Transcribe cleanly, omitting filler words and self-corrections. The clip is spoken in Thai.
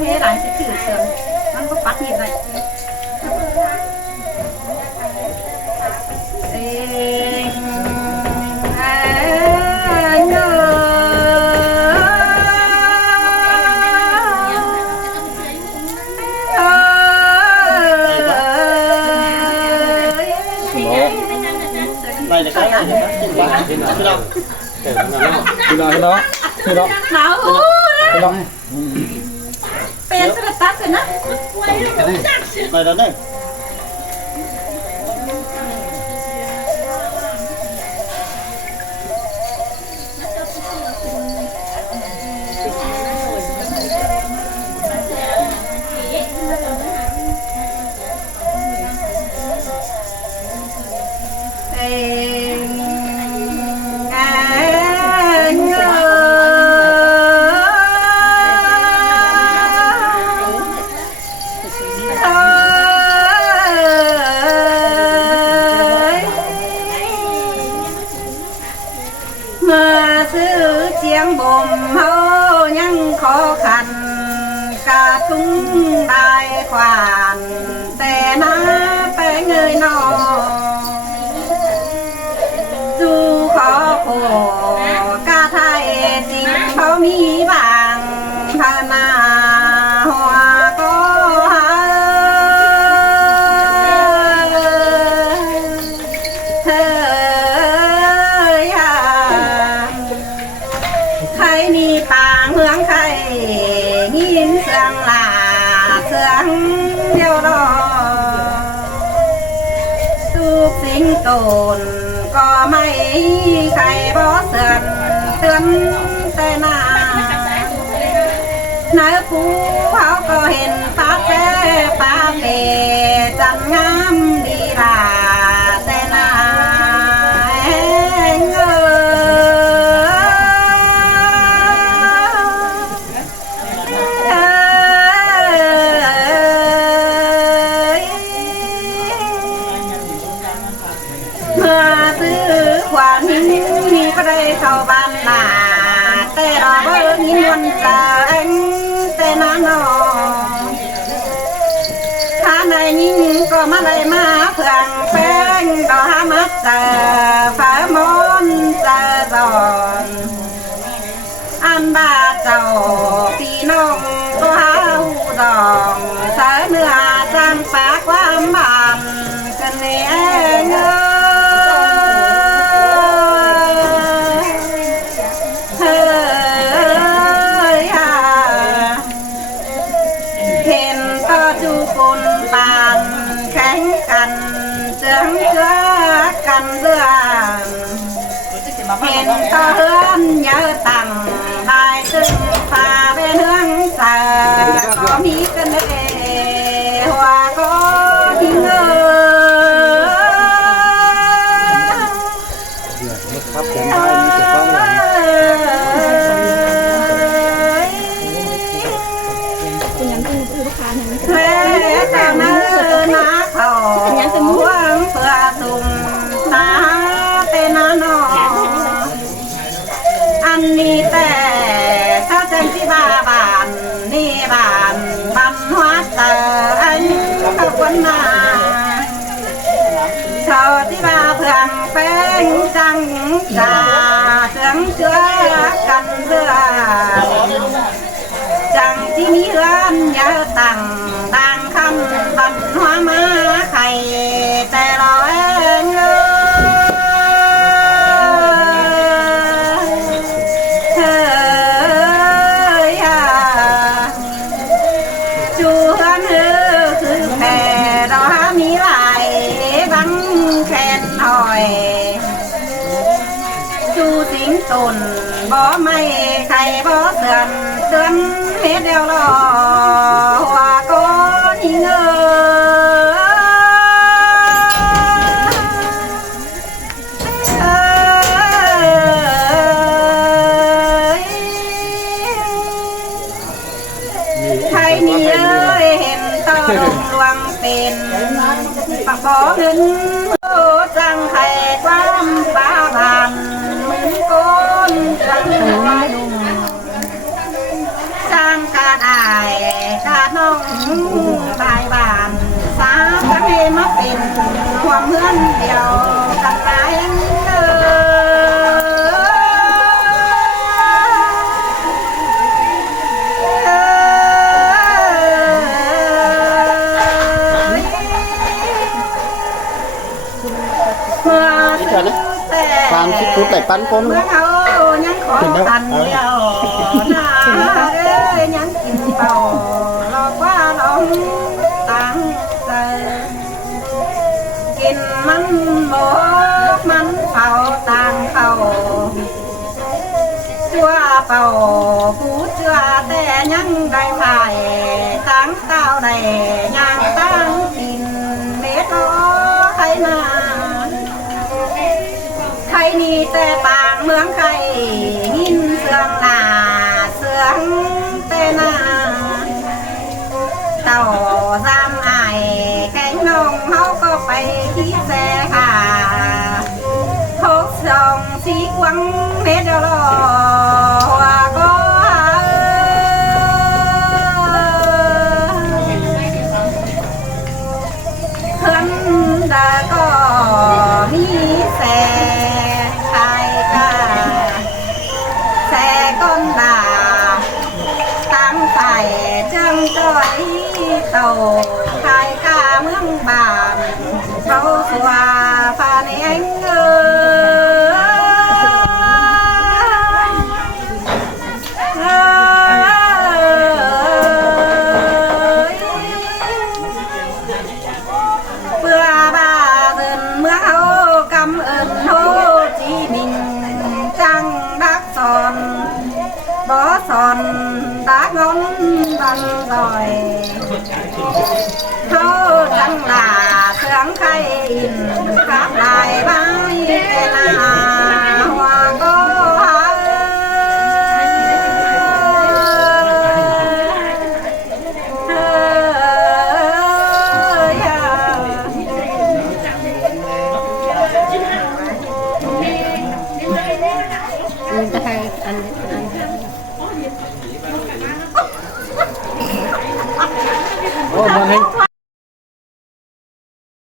ให้หลานถือเชิญมันก็ปัดหยิบเลยเองnày là cái này là cái gì vậy? Cái đâu? Cái đó. Cái đó. nào Cái đó. เป็นสลัดตัดเลยนะ Này là đây. mà xứ chiang bồm hô nhăng khó khăn cả tung đại khoản tè na bé người nọ dù khó khổ cả thai tình bao mi vàng thân à hoa có hướng khai nhìn sang là sương yêu đó tu sinh tồn có mấy khai bó sườn tương tê na nói phú háo có hình phát thế phá về chẳng ngắm đi là tê na quan mi có đây thầu ban là tê đó với nhìn luôn là anh tê nó tháng này nhìn có má đây má thường phèn đó ha mắt giờ phải món giờ giòn ăn ba chầu phi nông có hao giòn sớ nữa trang phá quá bàn cần nè ngơกันเรื่องเห็นตาเฮือนเยอะต่ำได้ซึ่งพาไปเฮืองเสือก็มีกันเอหัวก็ทิ้งครับผมได้มีแต่ต้องหลังแพ้แต่เนื้อหนาเขาหวังเพื่อสุ่มตาเตนานออันนี้แต่ถ้าเจนที่บานนี่บานหัวเตออันเขาคนมาชาวที่บาเพื่อนเป็นจังจ่าเสียงเชื่อกันเรื่องจังที่มีเรือนเยอะต่างคันบันหัวมาไข่แต่เราเองจูเฮือนคือแผ่เรามีหลายบังแคนหอยจูสิงตุนบ่ไม่ไข่บ่เสื่อมเตือนเฮ็ดเดียวรอว่าก็นี่เงอใครนี่เอ้ยเห็นตาดงดวงเป็นปะบ่เงินโอ้จังไข่ความบ้าบันมือโกนจังไข่ดุมจังกาได้ น้องบายบานสาจะให้มาเป็นความเพื่อนเดียวกันไหมเมื่อ นี่เถอะนะความคิดพูดไหลปั้นคน เมื่อเขายังขอกันเดียวหน้าเอ้ยยังกินเป่าหลอกว่าน้องตั้งใจกินมันหมกมันเป่าต่างเขาจัวเป่าผู้เชื่อแต่ยังได้ถ่ายตั้งเต้าได้ยังตั้งกินเม็ดอ้อใครมาใครนี่แต่ต่างเมืองไก่หินเสื่องหน้าเสื่องแต่หน้าเต่าซ้ำอายแข่งน้องเขาก็ไปที่แซ่ค่ะพกสองสีกวังเม็ดรอว่าก็เพิ่นดาก็มีแซ่ไทยกาแซ่ก้นดาตั้งไข่จังจ้อยเต่าไทยกาเมืองบานเขาสว่าฟาเนงเพื่อบาเดินเมื่อเขากำเอิญโฮจีมินจังดักสอนบ่สอนดักงอนบันลอยเขาจังลาเสืองไข่อินกับลายใบนาหัวก็หาโอ้มันให้